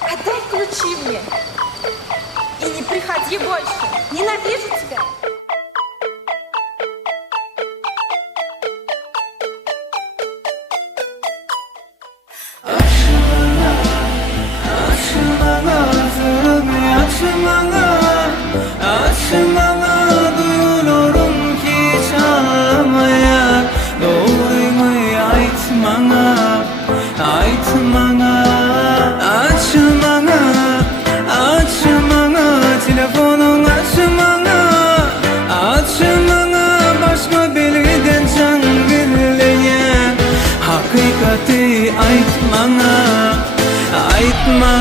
Отдай ключи мне. И не приходи больше. Ненавижу тебя. Hakikati aytmana, aytmana.